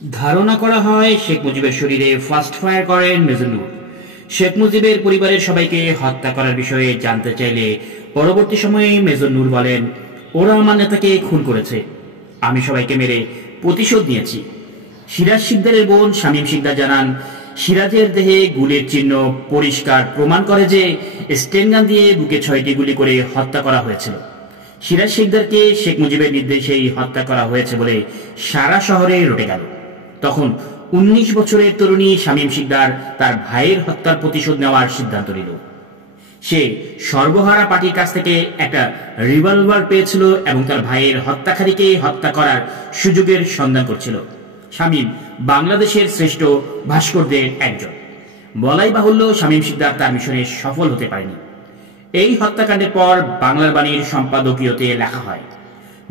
ধারণা করা হয় শেখ মুজিবের শরীরে ফার্স্ট ফায়ার করেন মেজর নূর। শেখ মুজিবের পরিবারের সবাইকে হত্যা করার বিষয়ে জানতে চাইলে পরবর্তী সময়ে মেজর নূর বলেন, ওরা আমার নেতাকে খুন করেছে, আমি সবাইকে মেরে প্রতিশোধ নিয়েছি। সিরাজ শিকদারের বোন শামীম শিকদার জানান, সিরাজের দেহে গুলির চিহ্ন পরিষ্কার প্রমাণ করে যে স্টেনগান দিয়ে বুকে 6টি গুলি করে হত্যা করা হয়েছিল। সিরাজ শিকদারকে শেখ মুজিবের নির্দেশেই হত্যা করা হয়েছে বলে সারা শহরে রটে গেল। তখন 19 বছরের তরুণী শামীম শিকদার তার ভাইয়ের হত্যার প্রতিশোধ নেওয়ার সিদ্ধান্ত নিল। সে সর্বহারা পার্টির কাছ থেকে একটা রিভলভার পেয়েছিল এবং তার ভাইয়ের হত্যাকারীকে হত্যা করার সুযোগের সন্ধান করছিল। শামীম বাংলাদেশের শ্রেষ্ঠ ভাস্করদের একজন। বলাই বাহুল্য, শামীম শিকদার তার মিশনে সফল হতে পারেনি। এই হত্যাকাণ্ডের পর বাংলার বাণীর সম্পাদকীয়তে লেখা হয়,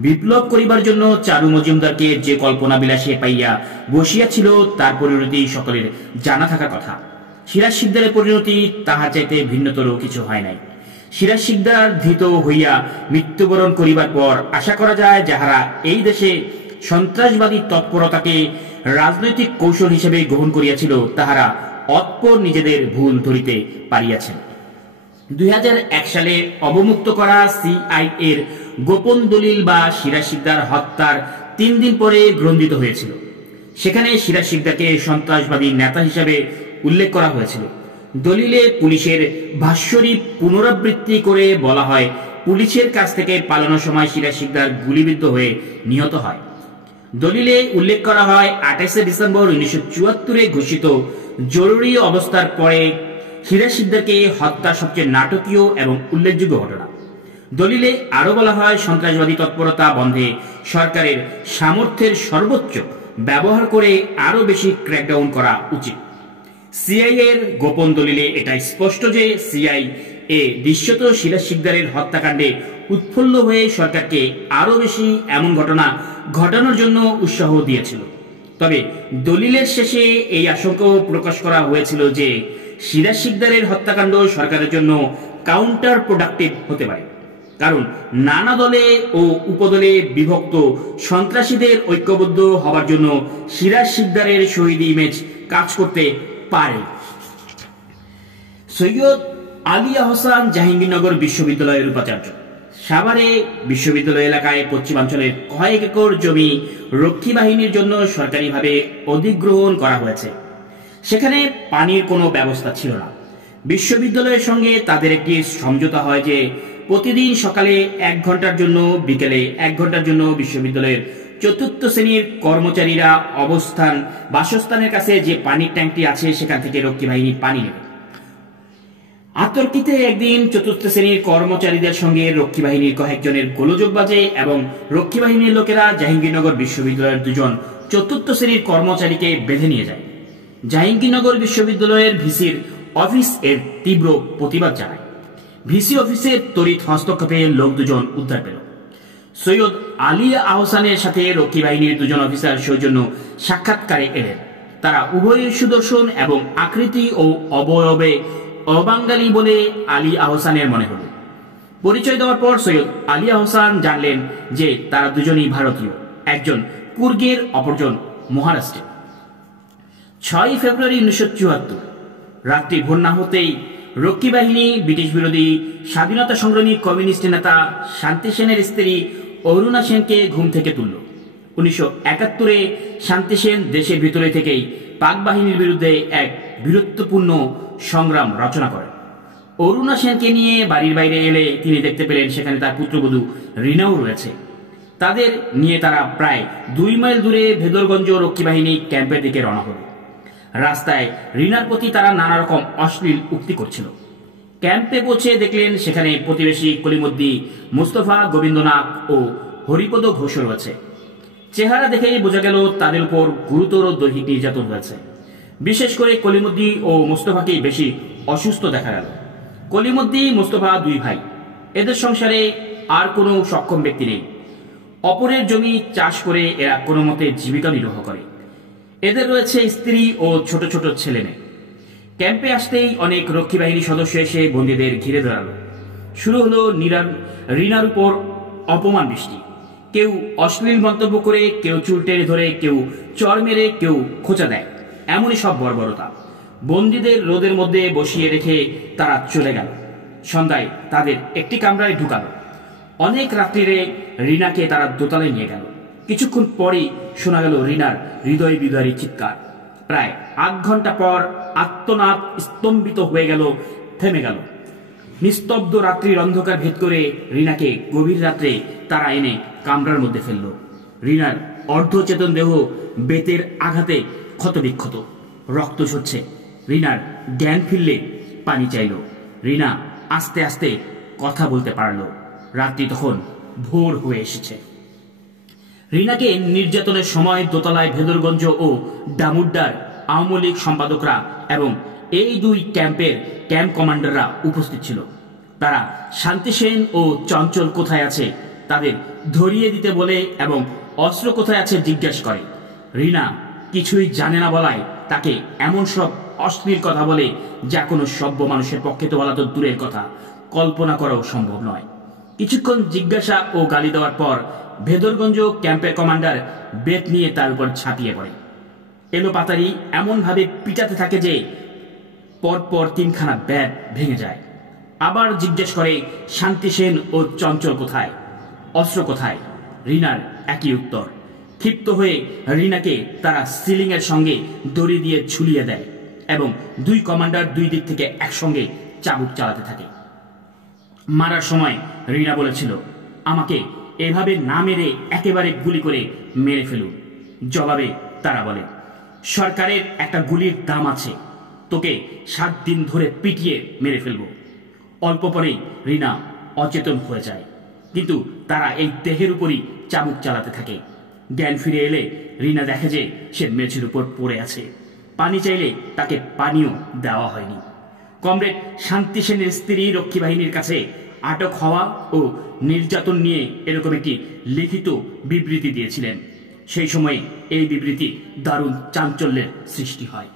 বিপ্লব করিবার জন্য চারু মজুমদারকে যে কল্পনা বিলাসে পাইয়া বসিয়াছিল তার পরিণতি সকলের জানা থাকার কথা। সিরাজ শিকদারের পরিণতি তাহার চাইতে ভিন্নতর কিছু হয় নাই। সিরাজ শিকদার ধৃত হইয়া মৃত্যুবরণ করিবার পর আশা করা যায় যাহারা এই দেশে সন্ত্রাসবাদী তৎপরতাকে রাজনৈতিক কৌশল হিসেবে গ্রহণ করিয়াছিল তাহারা অতঃপর নিজেদের ভুল ধরিতে পারিয়াছেন। 2001 সালে অবমুক্ত করা সিআইএর গোপন দলিল বা সিরাজ শিকদার হত্যার 3 দিন পরে গ্রন্থিত হয়েছিল। সেখানে সিরাজ শিকদারকে সন্ত্রাসবাদী নেতা হিসেবে উল্লেখ করা হয়েছিল। দলিলে পুলিশের ভাষ্যরী পুনরাবৃত্তি করে বলা হয়, পুলিশের কাছ থেকে পালানোর সময় সিরাজ শিকদার গুলিবিদ্ধ হয়ে নিহত হয়। দলিলে উল্লেখ করা হয়, 28 ডিসেম্বর 1974 ঘোষিত জরুরি অবস্থার পরে সিরাজ শিকদারকে হত্যা সবচেয়ে নাটকীয় এবং উল্লেখযোগ্য ঘটনা। দলিলে আরো বলা হয়, সন্ত্রাসবাদী তৎপরতা বন্ধে সরকারের সামর্থ্যের সর্বোচ্চ ব্যবহার করে আরো বেশি ক্র্যাকডাউন করা উচিত। সিআইএ এর গোপন দলিলে এটা স্পষ্ট যে সিআইএ দৃশ্যত সিরাজ শিকদারের হত্যাকাণ্ডে উৎফুল্ল হয়ে সরকারকে আরো বেশি এমন ঘটনা ঘটানোর জন্য উৎসাহ দিয়েছিল। তবে দলিলের শেষে এই আশঙ্কাও প্রকাশ করা হয়েছিল যে সিরাজ শিকদারের হত্যাকাণ্ড সরকারের জন্য কাউন্টার প্রোডাক্টিভ হতে পারে, কারণ নানা দলে ও উপদলে বিভক্ত সন্ত্রাসীদের ঐক্যবদ্ধ হবার জন্য সিরাজ শিকদারের শহীদ ইমেজ কাজ করতে পারে। সৈয়দ আলী আহসান জাহাঙ্গীরনগর বিশ্ববিদ্যালয়ের উপাচার্য। সাভারে বিশ্ববিদ্যালয় এলাকায় পশ্চিমাঞ্চলের কয়েক একর জমি রক্ষী বাহিনীর জন্য সরকারিভাবে অধিগ্রহণ করা হয়েছে। সেখানে পানির কোনো ব্যবস্থা ছিল না। বিশ্ববিদ্যালয়ের সঙ্গে তাদের একটি সমঝোতা হয় যে প্রতিদিন সকালে 1 ঘন্টার জন্য, বিকেলে 1 ঘন্টার জন্য বিশ্ববিদ্যালয়ের 4র্থ শ্রেণীর কর্মচারীরা বাসস্থানের কাছে যে পানির ট্যাঙ্কটি আছে সেখান থেকে রক্ষী বাহিনী পানি নেবে। আতর্কিতে একদিন 4র্থ শ্রেণীর কর্মচারীদের সঙ্গে রক্ষী বাহিনীর কয়েকজনের গোলযোগ বাজে এবং রক্ষী বাহিনীর লোকেরা জাহাঙ্গীরনগর বিশ্ববিদ্যালয়ের 2জন 4র্থ শ্রেণীর কর্মচারীকে বেঁধে নিয়ে যায়। জাহাঙ্গীরনগর বিশ্ববিদ্যালয়ের ভিসির অফিস এর তীব্র প্রতিবাদ জানায়। ভিসি অফিসের তড়িৎ হস্তক্ষেপে লোক 2জন উদ্ধার পেল। সৈয়দ আলী আহসানের সাথে রক্ষী বাহিনীর 2জন অফিসার সৌজন্য সাক্ষাৎকারে এলেন। তারা উভয়ই সুদর্শন এবং আকৃতি ও অবয়বে অবাঙ্গালী বলে আলী আহসানের মনে হল। পরিচয় দেওয়ার পর সৈয়দ আলী আহসান জানলেন যে তারা 2জনই ভারতীয়, একজন কুর্গের, অপরজন মহারাষ্ট্রের। 6 ফেব্রুয়ারি 1974 রাত্রি ভোর না হতেই রক্ষী বাহিনী ব্রিটিশ বিরোধী স্বাধীনতা সংগ্রামী কমিউনিস্ট নেতা শান্তি সেনের স্ত্রী অরুণা সেনকে ঘুম থেকে তুলল। 1971 শান্তি সেন দেশের ভিতরে থেকেই পাক বাহিনীর বিরুদ্ধে এক বীরত্বপূর্ণ সংগ্রাম রচনা করেন। অরুণা সেনকে নিয়ে বাড়ির বাইরে এলে তিনি দেখতে পেলেন সেখানে তার পুত্রবধূ রিনাও রয়েছে। তাদের নিয়ে তারা প্রায় 2 মাইল দূরে ভেদরগঞ্জ রক্ষী বাহিনী ক্যাম্পের দিকে রওনা হল। রাস্তায় রিনার প্রতি তারা নানা রকম অশ্লীল উক্তি করছিল। ক্যাম্পে পৌঁছে দেখলেন সেখানে প্রতিবেশী কলিমুদ্দি, মুস্তফা, গোবিন্দনাথ ও হরিপদ ঘোষ রয়েছে। চেহারা দেখেই বোঝা গেল তাদের উপর গুরুতর দৈহিক নির্যাতন হয়েছে। বিশেষ করে কলিমুদ্দি ও মুস্তফাকে বেশি অসুস্থ দেখা গেল। কলিমুদ্দি, মুস্তফা 2 ভাই। এদের সংসারে আর কোনো সক্ষম ব্যক্তি নেই। অপরের জমি চাষ করে এরা কোনো মতে জীবিকা নির্বাহ করে। এদের রয়েছে স্ত্রী ও ছোট ছোট ছেলে মেয়ে। ক্যাম্পে আসতেই অনেক রক্ষী বাহিনী সদস্য এসে বন্দীদের ঘিরে ধরালো। শুরু হলো রিনার উপর অপমান বৃষ্টি। কেউ অশ্লীল মন্তব্য করে, কেউ চুল টেনে ধরে, কেউ চর মেরে, কেউ খোঁচা দেয়। এমনই সব বর্বরতা। বন্দীদের রোদের মধ্যে বসিয়ে রেখে তারা চলে গেল। সন্ধ্যায় তাদের একটি কামরায় ঢুকালো। অনেক রাত্রিরে রিনাকে তারা দোতলায় নিয়ে গেল। কিছুক্ষণ পরেই শোনা গেল রিনার হৃদয় বিদারী চিৎকার। প্রায় ৮ ঘন্টা পর আত্মনাদ স্তম্ভিত হয়ে গেল, থেমে গেল। নিস্তব্ধ রাত্রির অন্ধকার ভেদ করে রিনাকে গভীর রাত্রে তারা এনে কামরার মধ্যে ফেলল। রিনার অর্ধচেতন দেহ বেতের আঘাতে ক্ষতবিক্ষত, রক্ত ঝরছে। রিনার জ্ঞান ফিরলে পানি চাইল। রিনা আস্তে আস্তে কথা বলতে পারল। রাত্রি তখন ভোর হয়ে এসেছে। রিনাকে নির্যাতনের সময় দোতলায় ভেদরগঞ্জ ও ডামুড্ডার আওয়ামী লীগ সম্পাদকরা এবং এই 2 ক্যাম্পের ক্যাম্প কমান্ডাররা উপস্থিত ছিল। তারা শান্তি সেন ও চঞ্চল কোথায় আছে তাদের ধরিয়ে দিতে বলে এবং অস্ত্র কোথায় আছে জিজ্ঞাসা করে। রিনা কিছুই জানে না বলায় তাকে এমন সব অশ্লীল কথা বলে যা কোনো সভ্য মানুষের পক্ষে তো বলা তো দূরের কথা, কল্পনা করাও সম্ভব নয়। কিছুক্ষণ জিজ্ঞাসা ও গালি দেওয়ার পর ভেদরগঞ্জ ক্যাম্পের কমান্ডার বেত নিয়ে তার উপর ঝাঁপিয়ে পড়ে। এলোপাতাড়ি এমনভাবে পিটাতে থাকে যে পরপর 3খানা ব্যাট ভেঙে যায়। আবার জিজ্ঞেস করে শান্তি সেন ও চঞ্চল কোথায়, অস্ত্র কোথায়। রিনার একই উত্তর। ক্ষিপ্ত হয়ে রিনাকে তারা সিলিং এর সঙ্গে দড়ি দিয়ে ঝুলিয়ে দেয় এবং 2 কমান্ডার 2 দিক থেকে একসঙ্গে চাবুক চালাতে থাকে। মারার সময় রিনা বলেছিল, আমাকে এভাবে না মেরে একেবারে গুলি করে মেরে ফেলুন। জবাবে তারা বলে, সরকারের একটা গুলির দাম আছে, তোকে 7 দিন ধরে পিটিয়ে মেরে ফেলব। অল্প পরেই রিনা অচেতন হয়ে যায়, কিন্তু তারা এই দেহের উপরই চাবুক চালাতে থাকে। জ্ঞান ফিরে এলে রিনা দেখে যে সে মেঝের উপর পড়ে আছে। পানি চাইলে তাকে পানিও দেওয়া হয়নি। কমরেড শান্তি সেনের স্ত্রী রক্ষী বাহিনীর কাছে আটক হওয়া ও নির্যাতন নিয়ে এরকম একটি লিখিত বিবৃতি দিয়েছিলেন। সেই সময়ে এই বিবৃতি দারুণ চাঞ্চল্যের সৃষ্টি হয়।